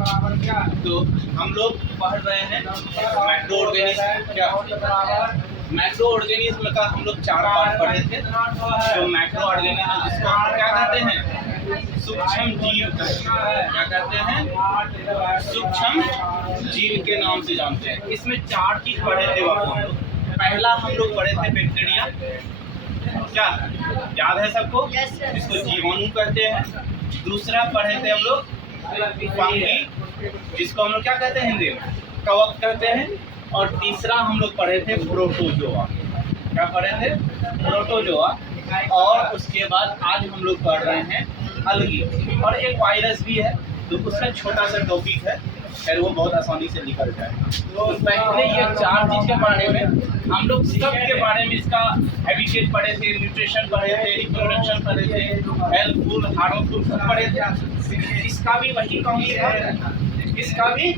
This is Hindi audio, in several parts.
तो हम लोग पढ़ रहे हैं मैक्रो ऑर्गेनिज्म। क्या मैक्रो ऑर्गेनिज्म का हम लोग 4 पार्ट पढ़े थे। जो मैक्रो ऑर्गेनिज्म जिसको हम क्या कहते हैं, सूक्ष्म जीव। क्या कहते हैं, सूक्ष्म जीव के नाम से जानते हैं। इसमें 4 चीज पढ़े थे बाबू हम लोग। पहला हम लोग पढ़े थे बैक्टीरिया। क्या याद है सबको? जिसको जीवाणु कहते हैं। दूसरा पढ़े थे हम लोग फंगी, जिसको हम लोग क्या कहते हैं, हिंदी में कवक कहते हैं। और तीसरा हम लोग पढ़े थे प्रोटोजोआ। क्या पढ़े थे? प्रोटोजोआ। और उसके बाद आज हम लोग पढ़ रहे हैं अलगी। और एक वायरस भी है, तो उसका छोटा सा टॉपिक है, खैर वो बहुत आसानी से निकल जाए। तो पहले ये 4 चीज के बारे में हम लोग सब के बारे में, इसका हैबिटेट पढ़े थे, न्यूट्रिशन पढ़े थे, रिप्रोडक्शन पढ़े थे, हेल्पफुल हार्मफुल सब पढ़े थे। इसका भी वही कहानी है, इसका भी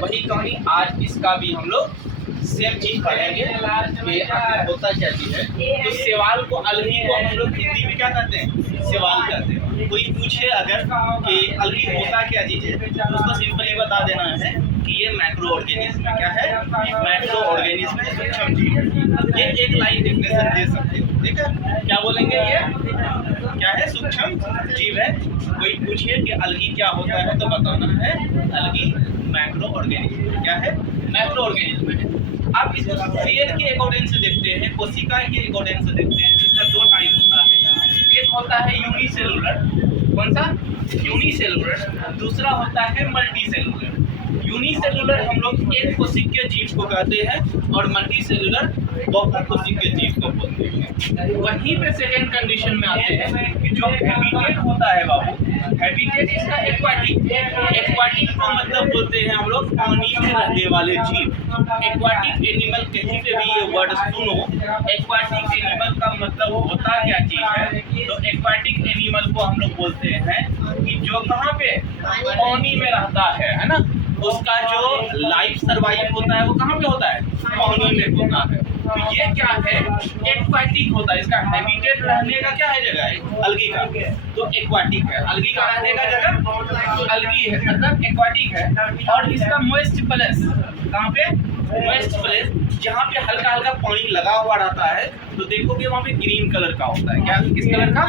वही कहानी। आज इसका भी हम लोग सेम चीज पढ़ेंगे कि आखिर होता क्या चीज है। तो सेवाल को, अलगी को हम लोग हिंदी में क्या कहते हैं, सेवाल कहते हैं। कोई पूछे अगर कि अलगी होता क्या चीज है, तो उसको सिंपली बता देना है कि ये मैक्रो ऑर्गेनिज्म है। क्या है? मैक्रो ऑर्गेनिज्म है, सूक्ष्म जीव। ये एक लाइन डेफिनेशन दे सकते हो, ठीक है? क्या बोलेंगे, ये क्या है, सूक्ष्म जीव है। कोई पूछे कि अलगी क्या होता है, तो बताना है अलगी मैक्रो ऑर्गेनिज्म। क्या है? मैक्रो ऑर्गेनिज्म है। अब इसको सेल के अकॉर्डिंग से देखते हैं, कोशिका के अकॉर्डिंग से देखते हैं। इसका 2 टाइप होता है। एक होता है यूनिसेलुलर। कौन सा? यूनिसेलुलर। दूसरा होता है मल्टीसेलुलर। यूनिसेलुलर हम लोग एक कोशिकीय जीव को कहते हैं और मल्टीसेलुलर बहुकोशिकीय जीव को बोलते हैं। वहीं पे सेकेंड कंडीशन में आते हैं कि जो हैबिटेट होता है बाबू, हैबिटेट इसका एक्वाटिक। एक्वाटिक को मतलब बोलते हैं हम लोग पानी में रहने वाले जीव। एक्वाटिक एनिमल, कहीं पे भी ये वर्ड सुनो, एक्वाटिक एनिमल का मतलब होता क्या चीज है। तो एक्वाटिक एनिमल को हम लोग बोलते हैं कि जो कहाँ पे पानी में रहता है ना, उसका जो लाइफ सर्वाइव होता है वो कहाँ पे होता है, पानी में होता है। तो ये क्या है, एक्वाटिक होता है। इसका हैबिटेट रहने का क्या है, जगह है अलगी का, तो एक्वाटिक है। अलगी का रहने का जगह अलगी है, मतलब एक्वाटिक है। और इसका मॉइस्ट प्लेस, कहाँ पे, मॉइस्ट प्लेस, जहाँ पे हल्का हल्का पानी लगा हुआ रहता है, तो देखोगे वहाँ पे ग्रीन कलर का होता है। क्या, किस कलर का?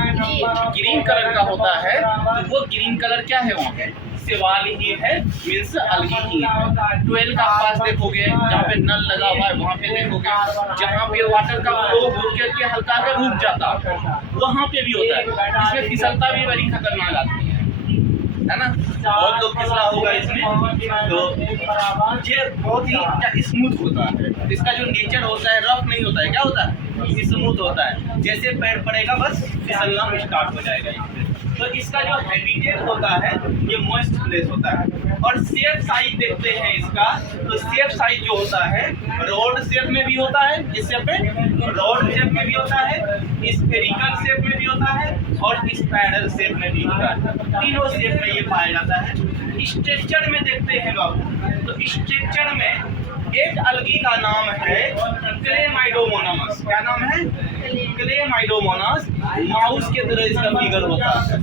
ग्रीन कलर का होता है। तो वो ग्रीन कलर क्या है, वहाँ पे सेवाल ही है, मीन्स अलगी ही है। 12 का पास देखोगे, जहाँ पे नल लगा हुआ है वहाँ पे देखोगे, जहाँ पे वाटर का फ्लो होकर के हल्का सा रुक जाता है वहाँ पे भी होता है। इसमें फिसलता भी बड़ी खतरनाक आती है ना। बहुत लोग फिसला होगा इसमें। तो ये बहुत ही स्मूथ होता है। इसका जो नेचर होता है रफ नहीं होता है, क्या होता है, स्मूथ होता है। जैसे पैर पड़ेगा बस फिसलना स्टार्ट हो जाएगा इसमें। तो इसका जो हैबिटेट होता है ये मॉइस्ट प्लेस होता है। और शेप साइज देखते हैं इसका, तो शेप साइज जो होता है रोड शेप में भी होता है, इस शेप में रोड शेप में भी होता है, स्फेरिकल शेप में भी होता है और स्पाइरल शेप में भी होता है। तीनों शेप में ये पाया जाता है। स्ट्रक्चर में देखते हैं बाबू, तो स्ट्रक्चर में एक अलगी का नाम है क्लेमाइडोमोनास। क्या नाम है? क्लेमाइडोमोनास। माउस के तरह इसका फिगर होता है,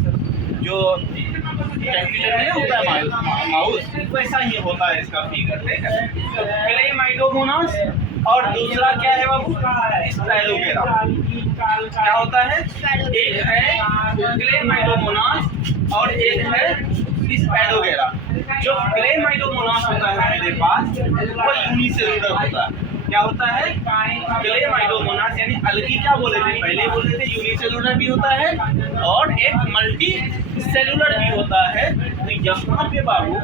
जो कैपिटल नहीं होता है माउस, वैसा ही होता है इसका फिगर, ठीक है। तो क्लेमाइडोमोनास। और दूसरा क्या है बाबू, स्पाइरोगेरा। क्या होता है, एक है क्लेमाइडोमोनास और एक है स्पाइरोगेरा। जो क्लेमाइडोमोनास होता है मेरे पास वो यूनिसेलुलर होता है। क्या होता है, क्लेमाइडोमोनास यानी अलगी। क्या बोले थे, पहले बोले थे यूनिसेलुलर भी होता है और एक मल्टी सेलुलर भी होता है। तो यहाँ पे बाबू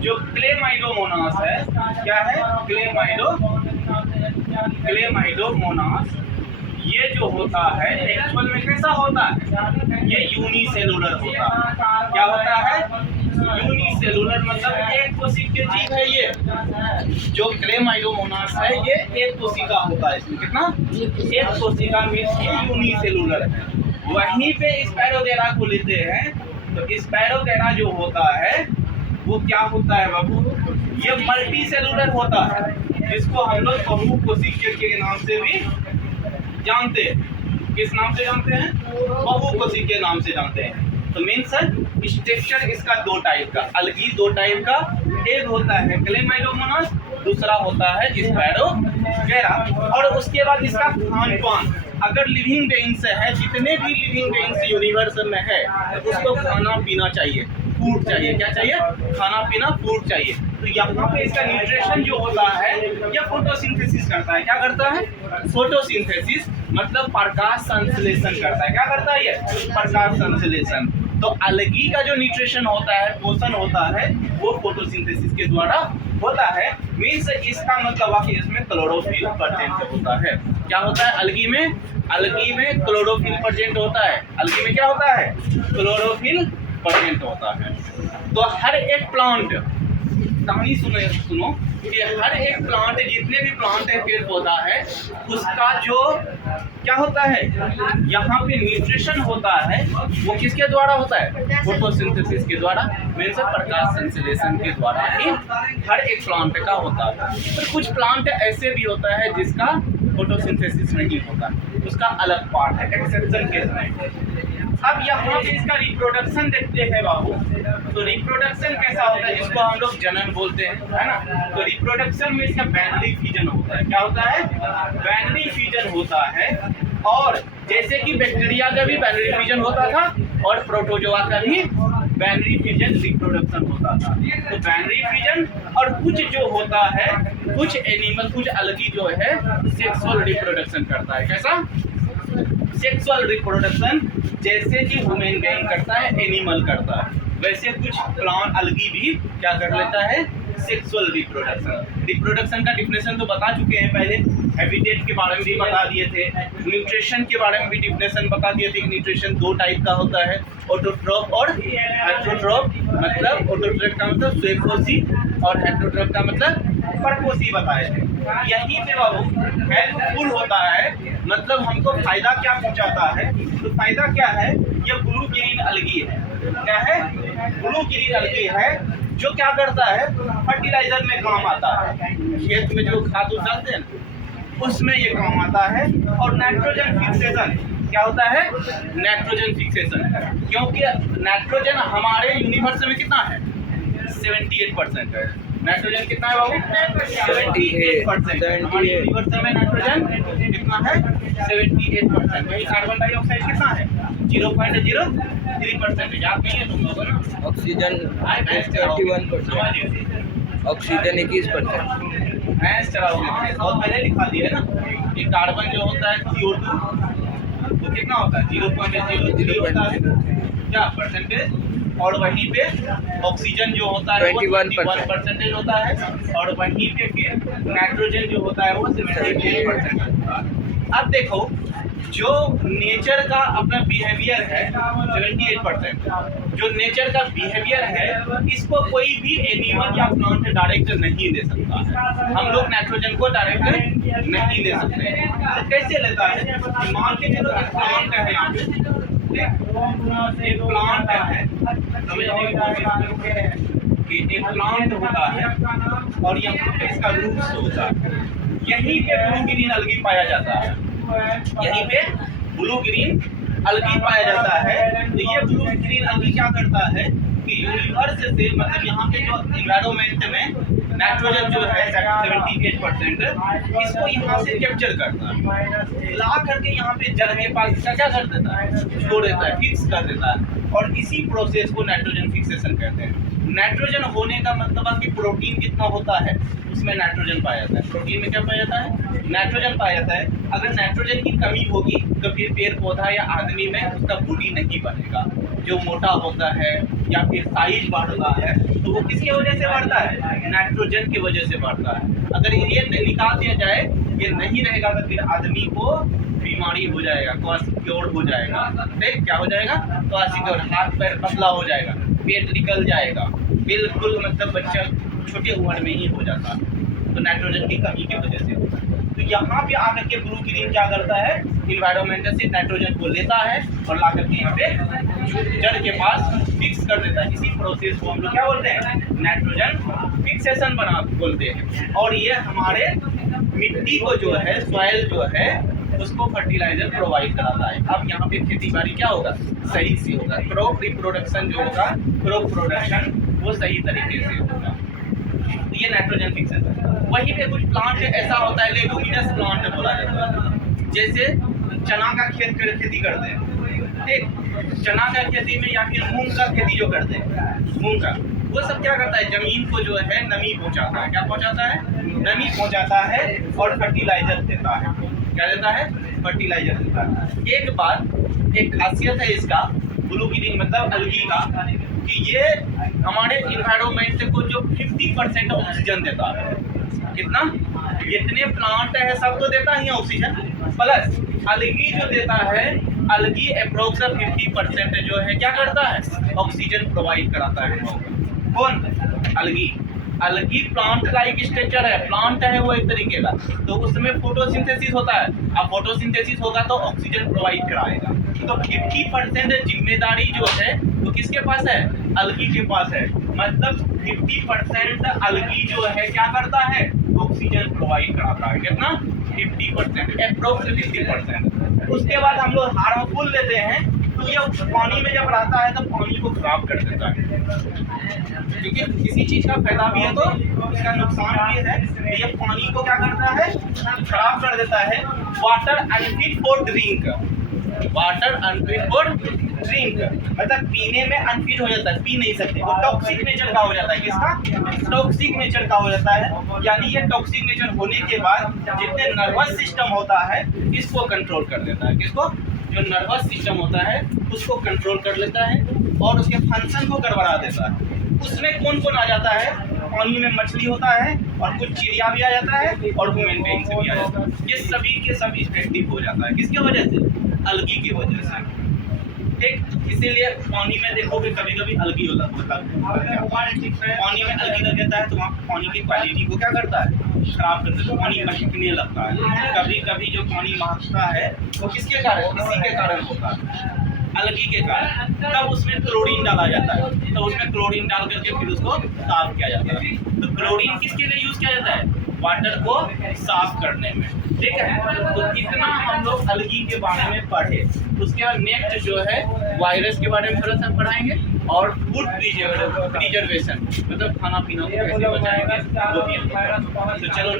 जो क्लेमाइडोमोनास है, क्या है, क्लेमाइडोमोनास, ये जो होता है एक्चुअल में कैसा होता है, ये यूनिसेलुलर होता है। क्या होता है, यूनिसेलुलर, मतलब एक कोशिकीय जीव है। ये जो क्लेमाइडोमोनास है ये एक कोशिका होता है। इसमें कितना, एक कोशिका में ये यूनिसेलुलर है। वहीं पे स्पाइरोगेरा को लेते हैं, तो स्पाइरोगेरा जो होता है वो क्या होता है बाबू, ये मल्टी सेलुलर होता है, जिसको हम लोग बहुकोशिकीय के नाम से भी जानते हैं। किस नाम से जानते हैं, बहुकोशिकीय नाम से जानते हैं। तो मीन्स स्ट्रक्चर इसका दो टाइप का, अलगी दो टाइप का, एक होता है क्लेमाइडोमोनास, दूसरा होता है स्पैरोगेरा। और उसके बाद इसका खान पान, अगर लिविंग बेइंग्स है, जितने भी लिविंग बेइंग्स यूनिवर्स में है, उसको खाना पीना चाहिए, फूड चाहिए। क्या चाहिए? खाना पीना, फूड चाहिए। तो यहाँ पे इसका न्यूट्रिशन जो होता है या फोटोसिंथेसिस करता है। क्या करता है? फोटोसिंथेसिस, मतलब प्रकाश संश्लेषण करता है। क्या करता है ये? प्रकाश संश्लेषण। तो अलगी का जो न्यूट्रिशन होता है, पोषण होता है, वो फोटोसिंथेसिस के द्वारा होता है। मीन्स इसका मतलब है कि इसमें क्लोरोफिल प्रेजेंट होता है। क्या होता है अलगी में? अलगी में क्लोरोफिल प्रेजेंट होता है। अलगी में क्या होता है? क्लोरोफिल प्रेजेंट होता है। तो हर एक प्लांट, कहानी सुनो कि हर एक प्लांट, जितने भी प्लांट है, पेड़ पौधा है, उसका जो क्या होता है, यहाँ पे न्यूट्रिशन होता है, वो किसके द्वारा होता है? फोटोसिंथेसिस के द्वारा, मीन्स प्रकाश संश्लेषण के द्वारा ही हर एक प्लांट का होता है। तो कुछ प्लांट ऐसे भी होता है जिसका फोटोसिंथेसिस नहीं होता, उसका अलग पार्ट है, एक्सेप्शन केस में। अब यहाँ पे इसका रिप्रोडक्शन देखते हैं बाबू। तो रिप्रोडक्शन कैसा होता है, जिसको हम लोग जनन बोलते हैं, है ना। तो रिप्रोडक्शन में इसका बाइनरी फ्यूजन होता है। क्या होता है? बाइनरी फ्यूजन होता है। और जैसे कि बैक्टीरिया का भी बाइनरी फ्यूजन होता था और प्रोटोजोआ का भी बाइनरी फ्यूजन रिप्रोडक्शन होता था। तो बाइनरी फ्यूजन, और कुछ जो होता है, कुछ एनिमल, कुछ अलगी जो है, सेक्सुअल रिप्रोडक्शन करता है। कैसा? सेक्सुअल रिप्रोडक्शन, जैसे कि ह्यूमन बीइंग करता है, एनिमल करता है, वैसे कुछ प्लांट अलगी भी क्या कर लेता है? Sexual reproduction. रिप्रोडक्शन का डिफिनेशन तो बता चुके हैं पहले, हैबिटेट के बारे में भी बता दिए थे, न्यूट्रिशन के बारे में भी डिफिनेशन बता दिए थे कि न्यूट्रिशन दो टाइप का होता है, ऑटोट्रॉफ और हेटेरोट्रॉफ। मतलब ऑटोट्रॉफ का मतलब स्वेपोसी और हेटेरोट्रॉफ का मतलब परपोसी बताए थे। यहीं पे बाबू हेल्पफुल होता है, मतलब हमको फायदा क्या पहुंचाता है। तो फायदा क्या है? ये ब्लू ग्रीन अलगी है। क्या है? ब्लू ग्रीन अलगी है, जो क्या करता है? फर्टिलाइजर में काम आता है। खेत में जो खाद डालते हैं उसमें ये काम आता है। और नाइट्रोजन फिक्सेशन, क्या होता है? नाइट्रोजन फिक्सेशन, क्योंकि नाइट्रोजन हमारे यूनिवर्स में कितना है? 78% है। नाइट्रोजन कितना है बाबू? 78%। हमारे यूनिवर्स में नाइट्रोजन कितना है? 78%। वही कार्बन डाइऑक्साइड कितना है? 0.03%। याद नहीं है तुम लोगों को ना? Oxygen 21%, oxygen 21%। भैंस चलाओगे, बहुत पहले लिखा दिया है ना। ये कार्बन जो होता है CO2, वो कितना होता है? 0.03 होता है। क्या परसेंटेज? और वहीं पे ऑक्सीजन जो होता है वो 21% होता है। और वहीं पे फिर नाइट्रोजन जो होता है वो 78% होता है। अब देखो, जो नेचर का अपना बिहेवियर है 78%, जो नेचर का बिहेवियर है, इसको कोई भी एनिमल या प्लांट डायरेक्ट नहीं दे सकता है। हम लोग नाइट्रोजन को डायरेक्ट नहीं दे सकते। तो कैसे लेता है? मान के चलो एक प्लांट है, यहाँ पे एक प्लांट है, समझने की कोशिश करो कि एक प्लांट होता है और यहाँ पे इसका रूट्स होता है। यहीं पे ब्लू ग्रीन अलगी पाया जाता है। यहीं पे ब्लू ग्रीन अलगी पाया जाता है। तो ये ब्लू ग्रीन अलगी क्या करता है कि यूनिवर्स से, मतलब यहाँ पे जो एनवायरनमेंट में नाइट्रोजन जो है 78%, इसको यहाँ से कैप्चर करता है, ला करके यहाँ पे जड़ के पास इसका क्या कर देता है? छोड़ देता है, फिक्स कर देता है। और इसी प्रोसेस को नाइट्रोजन फिक्सेशन कहते हैं। नाइट्रोजन होने का मतलब है कि प्रोटीन कितना होता है, उसमें नाइट्रोजन पाया जाता है। प्रोटीन में क्या पाया जाता है? नाइट्रोजन पाया जाता है। अगर नाइट्रोजन की कमी होगी तो फिर पेड़ पौधा या आदमी में उसका बॉडी नहीं बनेगा, जो मोटा होता है या फिर साइज बढ़ता है, तो वो किसकी वजह से बढ़ता है? नाइट्रोजन की वजह से बढ़ता है। अगर ये निकाल दिया जाए, ये नहीं रहेगा, तो फिर आदमी को बीमारी हो जाएगा, क्वासिक्योर हो जाएगा। देख क्या हो जाएगा? क्वासिक्योर, हाथ पैर पतला हो जाएगा, पेट निकल जाएगा, बिल्कुल मतलब बच्चा छोटे उम्र में ही हो जाता है। तो नाइट्रोजन की कमी की वजह से होता है। तो यहाँ पे आकर के ब्लू ग्रीन क्या करता है? इन्वायरमेंट से नाइट्रोजन को लेता है और ला करके यहाँ पे जड़ के पास फिक्स कर देता है। इसी प्रोसेस को हम लोग क्या बोलते हैं? नाइट्रोजन फिक्सेशन बोलते हैं। और ये हमारे मिट्टी को जो है, सॉइल जो है, उसको फर्टिलाइजर प्रोवाइड कराता है। अब यहाँ पे खेती बाड़ी क्या होगा, सही से होगा, क्रॉप रिप्रोडक्शन जो होगा, क्रॉप प्रोडक्शन वो सही तरीके से होगा। ये नाइट्रोजन फिक्सेशन है। वहीं पे कुछ प्लांट ऐसा होता है, लेगुमिनस प्लांट बोला जाता है, जैसे चना का खेती करते हैं, ठीक, चना का खेती में या फिर मूंग का खेती जो करते हैं, मूंग का, वो सब क्या करता है, जमीन को जो है नमी पहुंचाता है। क्या पहुंचाता है, नमी पहुंचाता है और फर्टिलाइजर देता है। क्या देता है, फर्टिलाइजर देता है। एक बात, एक खासियत है इसका, ब्लू ग्रीन मतलब अलगी का, कि ये हमारे इन्वायरमेंट को जो 50% ऑक्सीजन देता है। कितना, जितने प्लांट है सब तो देता ही है ऑक्सीजन, प्लस अलगी जो देता है, अलगी अप्रोक्स 50% जो है क्या करता है, ऑक्सीजन प्रोवाइड कराता है। कौन, अलगी। अलगी प्लांट लाइक स्ट्रक्चर है, प्लांट है वो एक तरीके का, तो उसमें फोटोसिंथेसिस होता है। अब फोटोसिंथेसिस होगा तो ऑक्सीजन प्रोवाइड कराएगा। तो 50% जिम्मेदारी जो है वो किसके पास है, अलगी के पास है। मतलब 50% अलगी जो है क्या करता है, ऑक्सीजन प्रोवाइड कराता है। कितना, 50%, अप्रोक्स 50%। उसके बाद हम लोग हार्मफुल लेते हैं, तो ये पानी में जब रहता है तो पानी को खराब कर देता है। क्योंकि किसी चीज का फायदा भी है तो इसका नुकसान भी है। ये पानी को क्या करता है, खराब कर देता है। Water unfit for drink, water unfit for drink मतलब पीने में अनफिट हो जाता है, पी नहीं सकते। वो टॉक्सिक नेचर का हो जाता है। किसका, टॉक्सिक नेचर का हो जाता है। यानी ये टॉक्सिक नेचर होने के बाद जितने नर्वस सिस्टम होता है इसको कंट्रोल कर देता है। किसको, जो नर्वस सिस्टम होता है उसको कंट्रोल कर लेता है और उसके फंक्शन को गड़बड़ा देता है। उसमें कौन कौन आ जाता है, पानी में मछली होता है और कुछ चिड़िया भी आ जाता है और ह्यूमन बीइंग्स भी आ जाता है। ये सभी के सब इफेक्टिव हो जाता है। किसकी वजह से, अलगी की वजह से। ठीक, इसीलिए पानी में देखोगे कभी कभी अलगी होता है। पानी में अलगी लग जाता है तो वहाँ पानी की क्वालिटी को क्या करता है, खराब कर देता है, पानी महकने लगता है। कभी कभी जो पानी महकता है वो किसके कारण, इसी के कारण होता है, अलगी के कारण। तब उसमें क्लोरीन डाला जाता है, तो उसमें क्लोरीन डाल करके फिर उसको साफ किया जाता है। तो क्लोरीन किसके लिए यूज किया जाता है, वाटर को साफ करने में। ठीक है, तो इतना हम लोग अलगी के बारे में पढ़े। उसके बाद नेक्स्ट जो है वायरस के बारे में थोड़ा सा पढ़ाएंगे और फूड प्रिजर्वेशन मतलब खाना पीना को कैसे बचाएंगे वो भी। तो चलो